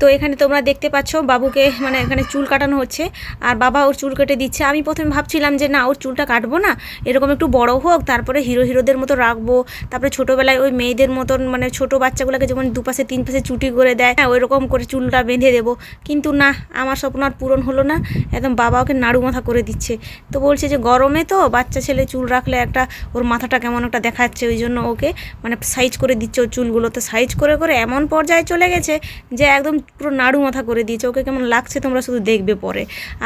তো এখানে তোমরা দেখতে পাচ্ছ বাবুকে মানে এখানে চুল কাটানো হচ্ছে আর বাবা ওর চুল কেটে দিচ্ছে। আমি প্রথমে ভাবছিলাম যে না, ওর চুলটা কাটবো না, এরকম একটু বড় হোক, তারপরে হিরো হিরোদের মতো রাখব, তারপরে ছোটোবেলায় ওই মেয়েদের মতন মানে ছোট বাচ্চাগুলোকে যেমন দুপাশে তিন পাশে চুটি করে দেয় হ্যাঁ ওই রকম করে চুলটা বেঁধে দেবো। কিন্তু না, আমার স্বপ্ন আর পূরণ হলো না, একদম বাবা ওকে নাড়ু মাথা করে দিচ্ছে। তো বলছে যে গরমে তো বাচ্চা ছেলে চুল রাখলে একটা, ওর মাথাটা কেমন একটা দেখাচ্ছে, ওই জন্য ওকে মানে সাইজ করে দিচ্ছে ওর চুলগুলো তো সাইজ করে করে এমন পর্যায়ে চলে গেছে যে একদম পুরো নাড়ু মাথা করে দিয়েছে, ওকে কেমন লাগছে তোমরা শুধু দেখবে পরে।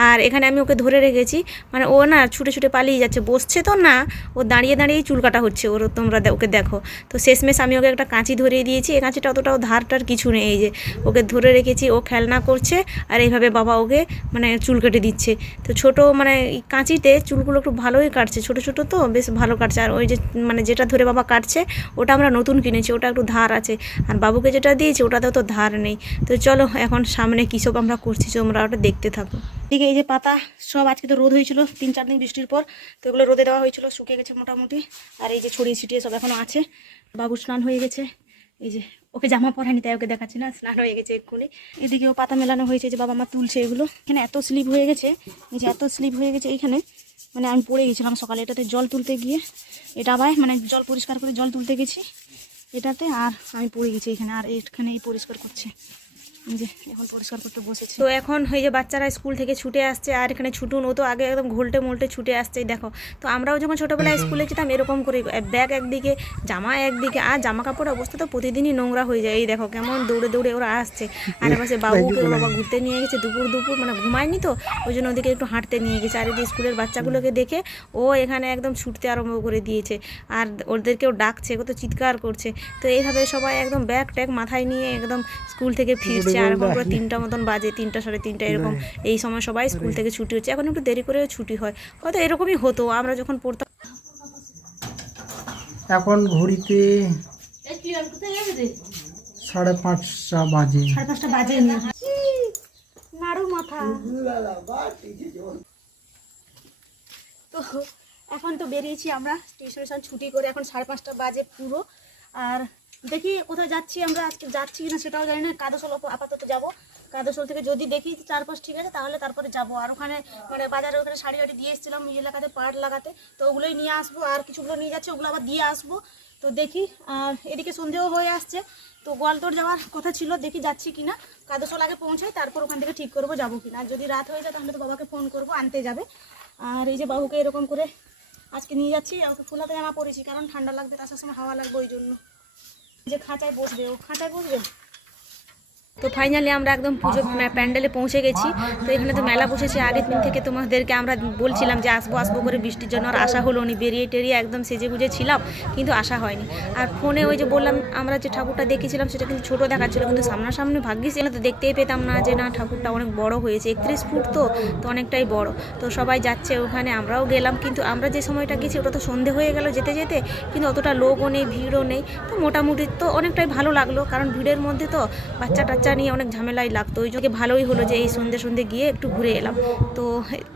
আর এখানে আমি ওকে ধরে রেখেছি মানে ও না ছুটে ছুটে পালিয়ে যাচ্ছে, বসছে তো না, ও দাঁড়িয়ে দাঁড়িয়েই চুল কাটা হচ্ছে, ওর তোমরা ওকে দেখো। তো শেষমেশ আমি ওকে একটা কাঁচি ধরিয়ে দিয়েছি, এই কাঁচিটা অতটাও ধারটার কিছু নেই যে ওকে ধরে রেখেছি, ও খেলনা করছে, আর এইভাবে বাবা ওকে মানে চুল কেটে দিচ্ছে। তো ছোট মানে এই কাঁচিতে চুলগুলো একটু ভালোই কাটছে, ছোট ছোট তো বেশ ভালো কাটছে, আর ওই যে মানে যেটা ধরে বাবা কাটছে, ওটা আমরা নতুন কিনেছি, ওটা একটু ধার আছে। আর বাবুকে যেটা দিয়েছি, ওটাতেও তো ধার নেই। তো চলো, এখন সামনে সব আমরা করছি, তোমরা ওটা দেখতে থাকো। ঠিক এই যে পাতা, সব আজকে তো রোদ হয়েছিল, তিন চার দিন বৃষ্টির পর, তো এগুলো রোদে দেওয়া হয়েছিল, শুকিয়ে গেছে মোটামুটি। আর এই যে ছড়িয়ে ছিটিয়ে সব এখনও আছে, বাবু স্নান হয়ে গেছে। এই যে, ওকে জামা পরানি তাই ওকে দেখাচ্ছি না, স্নান হয়ে গেছে এক্ষুনি। এদিকেও পাতা মেলানো হয়েছে যে বাবা মা তুলছে এগুলো। এখানে এত স্লিপ হয়ে গেছে, এই যে এত স্লিপ হয়ে গেছে এইখানে মানে আমি পড়ে গেছিলাম সকালে, এটাতে জল তুলতে গিয়ে। এটা আবার মানে জল পরিষ্কার করে জল তুলতে গেছি, এটাতে, আর আমি পড়ে গেছি এখানে, আর এখানে এই পরিষ্কার করছে। যে এখন পরিষ্কার করতে বসেছে। তো এখন এই যে বাচ্চারা স্কুল থেকে ছুটে আসছে আর এখানে ছুটুন ও তো আগে একদম ঘোলটে মোলটে ছুটে আসছে দেখো। তো আমরাও যখন ছোটোবেলায় স্কুলে যেতাম এরকম করে ব্যাগ একদিকে জামা একদিকে আর জামা কাপড়ের অবস্থা তো প্রতিদিনই নোংরা হয়ে যায় এই দেখো কেমন দৌড়ে দৌড়ে ওরা আসছে। আর পাশে বাবুকে ওর বাবা ঘুরতে নিয়ে গেছে দুপুর দুপুর মানে ঘুমায়নি তো ওই জন্য ওদিকে একটু হাঁটতে নিয়ে গেছে। আর এই যে স্কুলের বাচ্চাগুলোকে দেখে ও এখানে একদম ছুটতে আরম্ভ করে দিয়েছে। আর ওদেরকেও ডাকছে কত চিৎকার করছে। তো এইভাবে সবাই একদম ব্যাগ ট্যাগ মাথায় নিয়ে একদম স্কুল থেকে ফিরছে। আর এখন পুরো তিনটা মতন বাজে তিনটা সাড়ে তিনটা এরকম। এই সময় সবাই স্কুল থেকে ছুটি হচ্ছে। এখন একটু দেরি করেও ছুটি হয়। হয়তো এরকমই হতো। আমরা যখন পড়তাম এখন ঘড়িতে সাড়ে পাঁচটা বাজে। সাড়ে পাঁচটা বাজে নাড়ু মাথা। তো এখন তো বেরিয়েছি আমরা। স্টেশন ছুটি করে এখন সাড়ে পাঁচটা বাজে পুরো। আর দেখি কোথায় যাচ্ছি আমরা, আজকে যাচ্ছি কিনা সেটাও জানি না। কাদোসল আপাতত যাব। কাদোসল থেকে যদি দেখি চারপাশ ঠিক আছে, তাহলে তারপরে যাব। আর ওখানে মানে বাজারে ওখানে শাড়ি টাড়ি দিয়ে এসেছিলাম এই এলাকাতে পাট লাগাতে। তো ওগুলোই নিয়ে আসব, আর কিছুগুলো নিয়ে যাচ্ছে, ওগুলো আবার দিয়ে আসব। তো দেখি, আর এদিকে সন্ধেও হয়ে আসছে। তো গোয়ালতোড় যাওয়ার কথা ছিল, দেখি যাচ্ছি কিনা। কাদোসল আগে পৌঁছাই, তারপর ওখান থেকে ঠিক করব যাব কিনা। আর যদি রাত হয়ে যায়, তাহলে তো বাবাকে ফোন করব, আনতে যাবে। আর এই যে বাবুকে এরকম করে আজকে নিয়ে যাচ্ছি ফুলাতে জামা পরেছি, কারণ ঠান্ডা লাগবে আসার সময় হাওয়া লাগবে ওই জন্য। যে খাঁচায় বসবে ও খাঁচায় বসবে? তো ফাইনালি আমরা একদম পুজো প্যান্ডেলে পৌঁছে গেছি। তো এখানে তো মেলা বসেছে। আগের দিন থেকে তোমাদেরকে আমরা বলছিলাম যে আসব আসব করে বৃষ্টির জন্য। আর আশা হলো নি, বেরিয়ে টেরিয়ে একদম সেজে গুজে ছিলাম, কিন্তু আশা হয়নি। আর ফোনে ওই যে বললাম, আমরা যে ঠাকুরটা দেখেছিলাম, সেটা কিন্তু ছোটো দেখাচ্ছিলো, কিন্তু সামনাসামনি ভাগ্যিস এগুলো তো দেখতেই পেতাম না যে না, ঠাকুরটা অনেক বড় হয়েছে। একত্রিশ ফুট তো তো অনেকটাই বড়। তো সবাই যাচ্ছে ওখানে, আমরাও গেলাম, কিন্তু আমরা যে সময়টা গেছি, ওটা তো সন্ধে হয়ে গেল যেতে যেতে, কিন্তু অতটা লোকও নেই, ভিড়ও নেই। তো মোটামুটি তো অনেকটাই ভালো লাগল, কারণ ভিড়ের মধ্যে তো বাচ্চা টাচ্চা নিয়ে অনেক ঝামেলাই লাগতো। ওই জন্য ভালোই হলো যে এই সন্ধে সন্ধে গিয়ে একটু ঘুরে এলাম। তো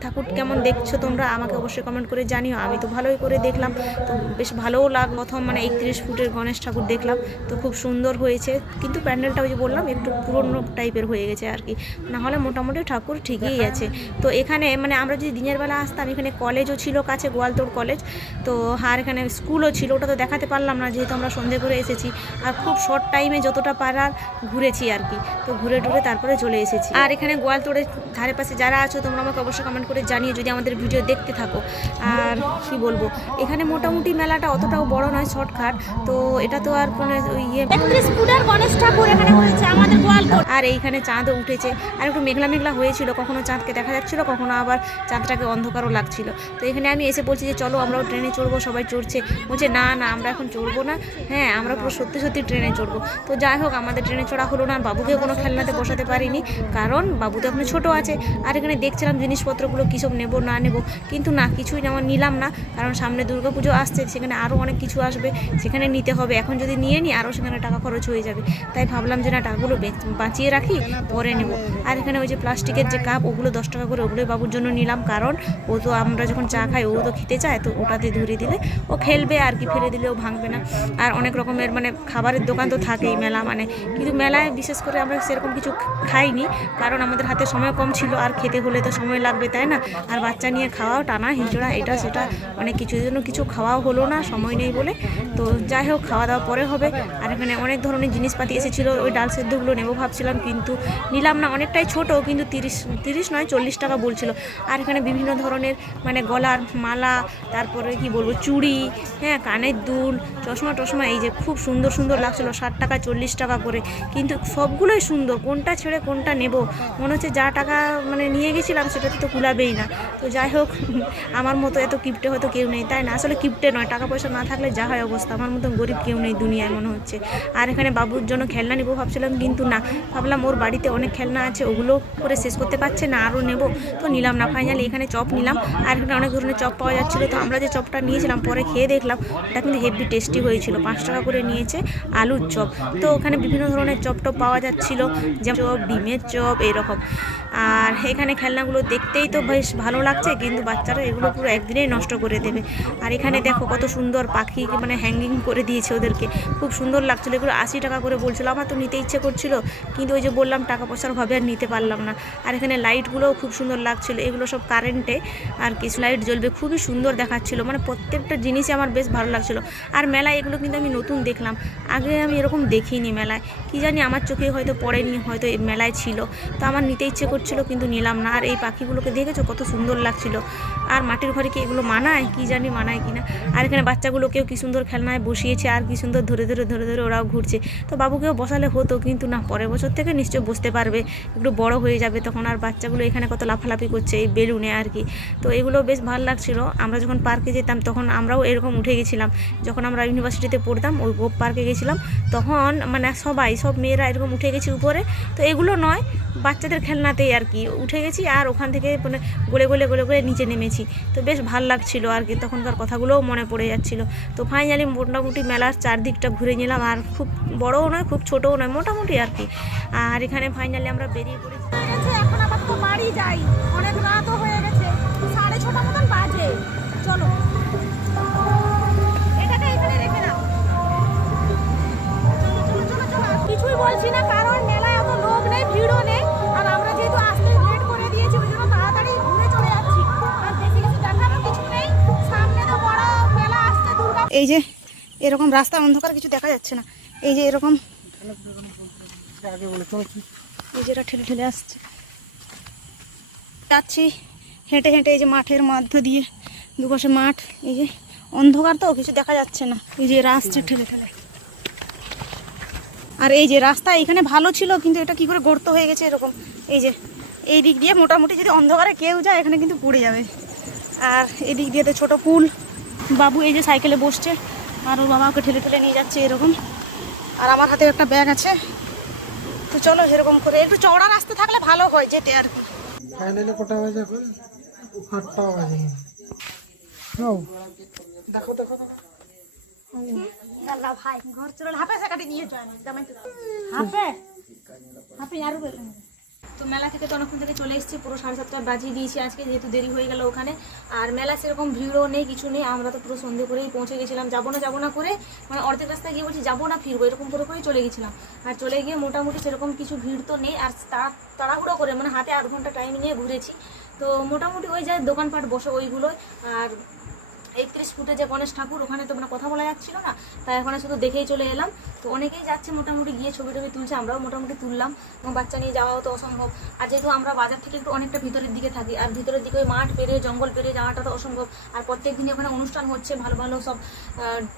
ঠাকুর কেমন দেখছ তোমরা? আমাকে অবশ্যই কমেন্ট করে জানিও। আমি তো ভালোই করে দেখলাম। তো বেশ ভালোও লাগ প্রথম মানে একত্রিশ ফুটের গণেশ ঠাকুর দেখলাম। তো খুব সুন্দর হয়েছে। কিন্তু প্যান্ডেলটা ওই যে বললাম একটু পুরনো টাইপের হয়ে গেছে আর কি। না হলে মোটামুটি ঠাকুর ঠিকই আছে। তো এখানে মানে আমরা যদি দিনের বেলা আসতাম এখানে কলেজও ছিল কাছে গোয়ালতোড় কলেজ তো আর এখানে স্কুলও ছিল ওটা তো দেখাতে পারলাম না যেহেতু আমরা সন্ধে করে এসেছি। আর খুব শর্ট টাইমে যতটা পারার ঘুরেছি আর কি। তো ঘুরে টুরে তারপরে চলে এসেছি। আর এখানে গোয়ালতোড়ের ধারে পাশে যারা আছো তোমরা আমাকে অবশ্যই কমেন্ট করে জানিয়ে যদি আমাদের ভিডিও দেখতে থাকো। আর কি বলব এখানে মোটামুটি মেলাটা অতটাও বড় নয় শর্টকাট। তো এটা তো আর কোনো ইয়ে গণেশ ঠাকুর এখানে হয়েছে আমাদের গোয়ালতোড় আর এইখানে চাঁদও উঠেছে। আর একটু মেঘলা মেঘলা হয়েছিল কখনো চাঁদকে দেখা যাচ্ছিল কখনো আবার চাঁদটাকে অন্ধকারও লাগছিল। তো এখানে আমি এসে বলছি যে চলো আমরাও ট্রেনে চড়বো সবাই চড়ছে। বলছে না না আমরা এখন চড়বো না। হ্যাঁ আমরা পুরো সত্যি সত্যি ট্রেনে চড়বো। তো যাই হোক আমাদের ট্রেনে চড়া হলো না বাবুকে কোনো খেলনাতে বসাতে পারিনি। কারণ বাবু তো এখন ছোটো আছে। আর এখানে দেখছিলাম জিনিসপত্রগুলো কী সব নেব, না নেব। কিন্তু না, কিছুই নেওয়া, নিলাম না। কারণ সামনে দুর্গাপুজো আসছে, সেখানে আরও অনেক কিছু আসবে, সেখানে নিতে হবে। এখন যদি নিয়ে নিই আরও সেখানে টাকা খরচ হয়ে যাবে। তাই ভাবলাম যে না, টাকাগুলো বেচ- বাঁচিয়ে রাখি, পরে নেব। আর এখানে ওই যে প্লাস্টিকের যে কাপ, ওগুলো দশ টাকা করে ওগুলোই বাবুর জন্য নিলাম। কারণ ও তো আমরা যখন চা খাই, ও তো খেতে চায়, তো ওটাতে ধরে দিলে ও খেলবে আর কি, ফেলে দিলেও ভাঙবে না। আর অনেক রকমের মানে খাবারের দোকান তো থাকেই মেলা মানে। কিন্তু মেলায় বিশেষ করে আমরা সেরকম কিছু খাইনি, কারণ আমাদের হাতে সময় কম ছিল, আর খেতে হলে তো সময় লাগবে, তাই না? আর বাচ্চা নিয়ে খাওয়াও, টানা, হিঁচড়া, এটা, সেটা মানে কিছু জন্য কিছু খাওয়াও হলো না, সময় নেই বলে। তো যাই হোক, খাওয়া দাওয়া পরে হবে। আর এখানে অনেক ধরনের জিনিসপাতি এসেছিল, ওই ডাল সেদ্ধগুলো নেব ভাবছিলাম, কিন্তু নিলাম না, অনেকটাই ছোট, কিন্তু তিরিশ তিরিশ নয়, চল্লিশ টাকা বলছিল। আর এখানে বিভিন্ন ধরনের মানে গলার মালা, তারপরে কি বলব, চুড়ি হ্যাঁ কানের দুল, চশমা, টশমা, এই যে খুব সুন্দর সুন্দর লাগছিল, ষাট টাকা, চল্লিশ টাকা করে। কিন্তু সবগুলোই সুন্দর, কোনটা ছেড়ে কোনটা নেব? মনে হচ্ছে যা টাকা মানে নিয়ে গেছিলাম সেটাতে তো কুলাবেই না। তো যাই হোক, আমার মতো এত কিপটে হয়তো কেউ নেই, তাই না? আসলে কিপটে নয়, টাকা পয়সা না থাকলে যা হয় অবস্থা। আমার মতো গরিব কেউ নেই দুনিয়ায় মনে হচ্ছে। আর এখানে বাবুর জন্য খেলনা নেব ভাবছিলাম, কিন্তু না। ভাবলাম ওর বাড়িতে অনেক খেলনা আছে, ওগুলো করে শেষ করতে পারছে না, আরও নেব। তো নিলাম না ফাইনালি এখানে চপ নিলাম। আর এখানে অনেক ধরনের চপ পাওয়া যাচ্ছিল। তো আমরা যে চপটা নিয়েছিলাম, পরে খেয়ে দেখলাম, ওটা কিন্তু হেভি টেস্টি হয়েছিল। পাঁচ টাকা করে নিয়েছে আলুর চপ। তো ওখানে বিভিন্ন ধরনের চপ টপ পাওয়া যাচ্ছিল যেমন চপ, ডিমের চপ, এরকম। আর এখানে খেলনাগুলো দেখতেই তো বেশ ভালো লাগছে, কিন্তু বাচ্চারা এগুলো পুরো একদিনেই নষ্ট করে দেবে। আর এখানে দেখো কত সুন্দর পাখি মানে হ্যাঙ্গিং করে দিয়েছে ওদেরকে। খুব সুন্দর লাগছিল, এগুলো আশি টাকা করে বলছিল, আমার তো নিতে ইচ্ছে করছিল, কিন্তু ওই যে বললাম টাকা পয়সার অভাবে আর নিতে পারলাম না। আর এখানে লাইটগুলোও খুব সুন্দর লাগছিল, এগুলো সব কারেন্টে আর কিছু লাইট জ্বলবে, খুবই সুন্দর দেখাচ্ছিলো মানে প্রত্যেকটা জিনিসই আমার বেশ ভালো লাগছিল। আর মেলায় এগুলো কিন্তু আমি নতুন দেখলাম, আগে আমি এরকম দেখিনি মেলায়, কি জানি আমার চোখে হয়তো পড়েনি, হয়তো মেলায় ছিল। তো আমার নিতে ইচ্ছে করছিল, কিন্তু নিলাম না। আর এই পাখিগুলোকে দেখেছ? কত সুন্দর লাগছিল। আর মাটির ঘরে কি এগুলো মানায়? কি জানি মানায় কি না আর এখানে বাচ্চাগুলোকেও কি সুন্দর খেলনায় বসিয়েছে, আর কি সুন্দর ধরে ধরে ধরে ধরে ওরাও ঘুরছে। তো বাবুকেও বসালে হতো, কিন্তু না, পরের বছর থেকে নিশ্চয় বসতে পারবে। একটু বড় হয়ে যাবে তখন। আর বাচ্চাগুলো এখানে কত লাফালাফি করছে, এই বেলুনে আর কি। তো এগুলো বেশ ভালো লাগছিল। আমরা যখন পার্কে যেতাম, তখন আমরাও এরকম উঠে গেছিলাম। যখন আমরা ইউনিভার্সিটিতে পড়তাম, ওই পার্কে গেছিলাম, তখন মানে সবাই, সব মেয়েরা এরকম উঠে গেছি উপরে। তো এগুলো নয়, বাচ্চাদের খেলনাতেই আর কি। উঠে গেছি আর ওখান থেকে মানে গলে গলে গলে গলে নিচে নেমেছি। তো বেশ ভালো লাগছিল আর কি, তখনকার কথাগুলোও মনে পড়ে যাচ্ছিল। তো ফাইনালি মোটামুটি মেলার চারদিকটা ঘুরে নিলাম, আর খুব বড়ও নয়, খুব ছোটও নয়, মোটামুটি আর কি। আর এখানে ফাইনালি আমরা বেরিয়ে পড়েছি। এখন আপাতত বাড়ি যাই, অনেক রাতও হয়ে গেছে, সাড়ে ছটা মতন বাজে। চলো। বলছি না, কারণ মেলায় লোক নেই, ভিড়ও নেই। আর আমরা যেহেতু আসতে লেট করে দিয়েছি, ওই জন্য তাড়াতাড়ি ঘুরে চলে যাচ্ছি। আর বেশি কিছু দেখারও কিছু নেই। সামনে তো বড় মেলা দুর্গা এই যে, এরকম রাস্তা অন্ধকার, কিছু দেখা যাচ্ছে না। এই যে এরকম এই যে এরা ঠেলে ঠেলে আসছে। যাচ্ছি হেঁটে হেঁটে, এই যে মাঠের মধ্য দিয়ে, দুপাশে মাঠ, এই যে অন্ধকার তো, কিছু দেখা যাচ্ছে না। এই যে আসছে ঠেলে ঠেলে। আর এই যে রাস্তা এখানে ভালো ছিল কিন্তু এটা কি করে গর্ত হয়ে গেছে এরকম। এই যে এই দিক দিয়ে মোটামুটি যদি অন্ধকারে কেউ যায় এখানে কিন্তু পড়ে যাবে। আর এদিক দিয়ে তো ছোটো পুল। বাবু এই যে সাইকেলে বসছে আর ওর বাবা ওকে ঠেলে ঠেলে নিয়ে যাচ্ছে এরকম। আর আমার হাতে একটা ব্যাগ আছে। তো চলো এরকম করে একটু চওড়া রাস্তা থাকলে ভালো হয় যেতে আর কি। ফাইনালি কটা বাজে এখন? আটটা বাজে দেখো দেখো দেখো। আল্লাহ ভাই। ঘর চলো হাফে সেকাটি নিয়ে যায় হাফে হাফে আরও তো মেলা থেকে তো অনেকক্ষণ থেকে চলে এসেছি পুরো সাড়ে সাতটা বাজিয়ে দিয়েছি আজকে যেহেতু দেরি হয়ে গেল ওখানে। আর মেলা সেরকম ভিড়ও নেই কিছু নেই আমরা তো পুরো সন্ধে করেই পৌঁছে গেছিলাম। যাব না যাব না করে মানে অর্ধেক রাস্তায় গিয়ে বলছি যাব না ফিরবো এরকম করে করেই চলে গেছিলাম। আর চলে গিয়ে মোটামুটি সেরকম কিছু ভিড় তো নেই আর তাড়া তাড়াহুড়ো করে মানে হাতে আধ ঘণ্টা টাইম নিয়ে ঘুরেছি। তো মোটামুটি ওই যায় দোকানপাট বসে ওইগুলোই আর একত্রিশ ফুটে যে গণেশ ঠাকুর, ওখানে তো মানে কথা বলা যাচ্ছিল না, তাই ওখানে শুধু দেখেই চলে এলাম। তো অনেকেই যাচ্ছে মোটামুটি গিয়ে ছবি টবি তুলছে, আমরাও মোটামুটি তুললাম, এবং বাচ্চা নিয়ে যাওয়াও তো অসম্ভব। আর যেহেতু আমরা বাজার থেকে একটু অনেকটা ভিতরের দিকে থাকি, আর ভিতরের দিকে ওই মাঠ পেরিয়ে, জঙ্গল পেরিয়ে যাওয়াটা তো অসম্ভব। আর প্রত্যেক দিনই ওখানে অনুষ্ঠান হচ্ছে, ভালো ভালো সব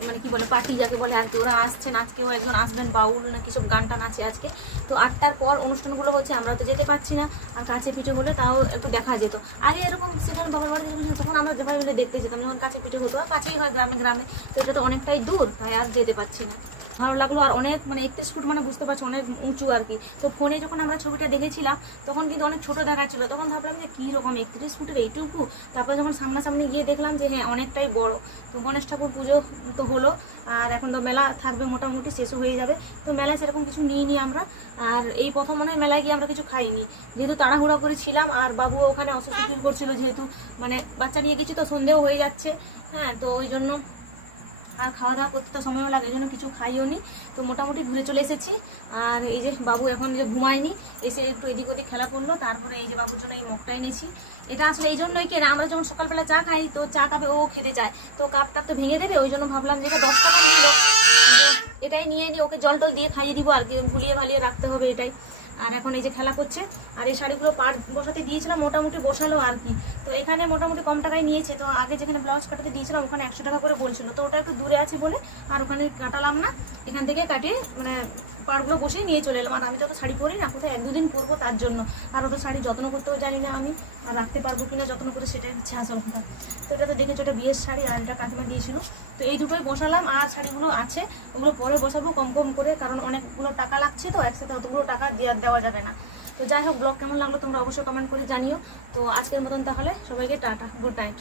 মানে কি বলে, পার্টি যাকে বলে আর কি, ওরা আসছেন আজকেও একজন আসবেন, বাউল নাকি সব গান টান আছে আজকে। তো আটটার পর অনুষ্ঠানগুলো হচ্ছে, আমরা তো যেতে পারছি না, আর কাছে পিঠে হলে তাও একটু দেখা যেত। আগে এরকম সেখানে বাবার বাড়ি তখন আমরা যেভাবে দেখতে যেতাম, যখন কাছে পিঠে হতো কাছেই হয় গ্রামে গ্রামে। তো এটা তো অনেকটাই দূর, তাই আর যেতে পারছি না। ভালো লাগল আর অনেক মানে একত্রিশ ফুট মানে বুঝতে পারছ, অনেক উঁচু আর কি। তো ফোনে যখন আমরা ছবিটা দেখেছিলাম, তখন কিন্তু অনেক ছোট দেখাচ্ছিল। তখন ভাবলাম যে কী রকম একত্রিশ ফুটের এইটুকু? তারপরে যখন সামনাসামনি গিয়ে দেখলাম যে হ্যাঁ অনেকটাই বড়। তো গণেশ ঠাকুর পুজো তো হলো, আর এখন তো মেলা থাকবে মোটামুটি, শেষও হয়ে যাবে। তো মেলায় সেরকম কিছু নিইনি আমরা, আর এই প্রথম মনে হয় মেলায় গিয়ে আমরা কিছু খাইনি। যেহেতু তাড়াহুড়া করেছিলাম, আর বাবু ওখানে অসুস্থ ফিল করছিল যেহেতু মানে বাচ্চা নিয়ে গেছি তো সন্ধেও হয়ে যাচ্ছে। হ্যাঁ তো ওই জন্য আর খাওয়া দাওয়া করতে তো সময়ও লাগে, এই জন্য কিছু খাইও নি। তো মোটামুটি ঘুরে চলে এসেছি। আর এই যে বাবু এখন যে ঘুমায়নি, এসে একটু এদিক ওদিক খেলা করল, তারপরে এই যে বাবুর জন্য এই মগটা এনেছি। এটা আসলে এই জন্যই কেনা, আমরা যখন সকালবেলা চা খাই, তো চা কাপে ও খেতে চায়। তো কাপ টাপ তো ভেঙে দেবে, ওই জন্য ভাবলাম যে এটা দশ টাকা এটাই নিয়ে নি ওকে জল টল দিয়ে খাইয়ে দিব আর কি, ভুলিয়ে ভালিয়ে রাখতে হবে এটাই। আর এখন এই যে খেলা করছে, আর এই শাড়িগুলো পার বসাতে দিয়েছিলাম, মোটামুটি বসালো আর কি। তো এখানে মোটামুটি কম টাকায় নিয়েছে, তো আগে যেখানে ব্লাউজ কাটাতে দিয়েছিলাম, ওখানে একশো টাকা করে বলছিল। তো ওটা একটু দূরে আছে বলে আর ওখানে কাটালাম না। এখান থেকে কাটিয়ে মানে পাড়গুলো বসেই নিয়ে চলে এলাম। আর আমি তো শাড়ি পরি না, কোথায় এক দুদিন পরবো তার জন্য। আর অত শাড়ি যত্ন করতেও জানি না আমি, আর রাখতে পারব কিনা যত্ন করে সেটা হচ্ছে আসল কথা। তো এটা তো দেখেছ, এটা বিয়ের শাড়ি আর এটা কাকিমা দিয়েছিল। তো এই দুটোই বসালাম, আর শাড়িগুলো আছে, ওগুলো পরে বসাবো কম কম করে, কারণ অনেকগুলো টাকা লাগছে তো, একসাথে অতগুলো টাকা দেওয়া দেওয়া যাবে না। তো যাই হোক, ব্লগ কেমন লাগল তোমরা অবশ্যই কমেন্ট করে জানিও। তো আজকের মতন তাহলে, সবাইকে টাটা গুড নাইট